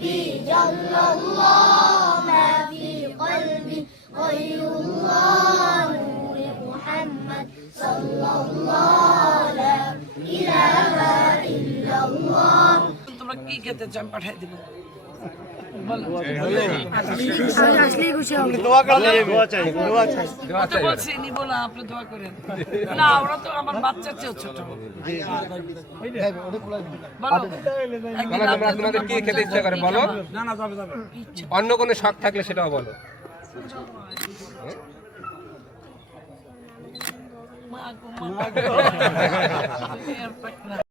بي جل الله ما في قلبي غير الله نور محمد صلى الله لا إله إلا الله তোমরা কি খেতে চান পাঠিয়ে দিব বলছি নিব না আপনি দোয়া করেন না ওরা তো আমার বাচ্চার চেয়েও ছোট তোমাদের কি খেতে ইচ্ছা করে বলো অন্য কোনো শখ থাকলে সেটাও বলো মা